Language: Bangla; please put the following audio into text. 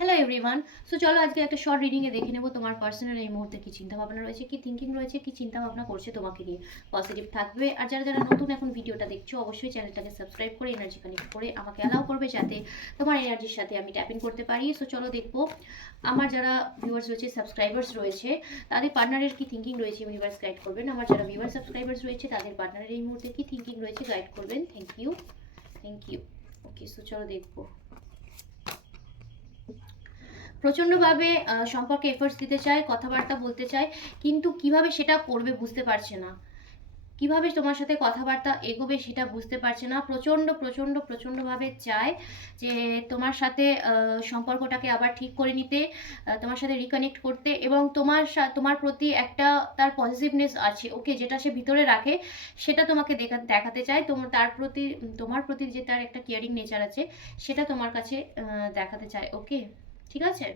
Hello everyone. সো চলো আজকে একটা শর্ট রিডিংয়ে দেখে নেবো তোমার পার্সোনাল এই মুহূর্তে কী চিন্তাভাবনা রয়েছে, কী থিঙ্কিং রয়েছে, কী চিন্তাভাবনা করছে তোমাকে নিয়ে। পজিটিভ থাকবে। আর যারা যারা নতুন এখন ভিডিওটা দেখছো অবশ্যই চ্যানেলটাকে সাবস্ক্রাইব করে এনার্জি কানেক্ট করে আমাকে অ্যালাউ করবে যাতে তোমার এনার্জির সাথে আমি ট্যাপিং করতে পারি। সো চলো দেখবো আমার যারা ভিউয়ার্স রয়েছে, সাবস্ক্রাইবার্স রয়েছে, তাদের পার্টনারের কী থিঙ্কিং রয়েছে ইউনিভার্স গাইড করবেন। আমার যারা ভিউয়ার সাবস্ক্রাইবার্স রয়েছে তাদের পার্টনারের এই মুহূর্তে কী থিঙ্কিং রয়েছে গাইড করবেন। Thank you, thank you. Okay, so চলো দেখবো। প্রচণ্ডভাবে সম্পর্কে এফোর্টস দিতে চায়, কথাবার্তা বলতে চায়, কিন্তু কিভাবে সেটা করবে বুঝতে পারছে না। কিভাবে তোমার সাথে কথাবার্তা এগোবে সেটা বুঝতে পারছে না। প্রচণ্ডভাবে চায় যে তোমার সাথে সম্পর্কটাকে আবার ঠিক করে নিতে, তোমার সাথে রিকানেক্ট করতে, এবং তোমার প্রতি একটা তার পজিটিভনেস আছে, ওকে, যেটা সে ভিতরে রাখে সেটা তোমাকে দেখাতে চায়। তোমার প্রতি যে তার একটা কেয়ারিং নেচার আছে সেটা তোমার কাছে দেখাতে চায়। ওকে, ঠিক আছে।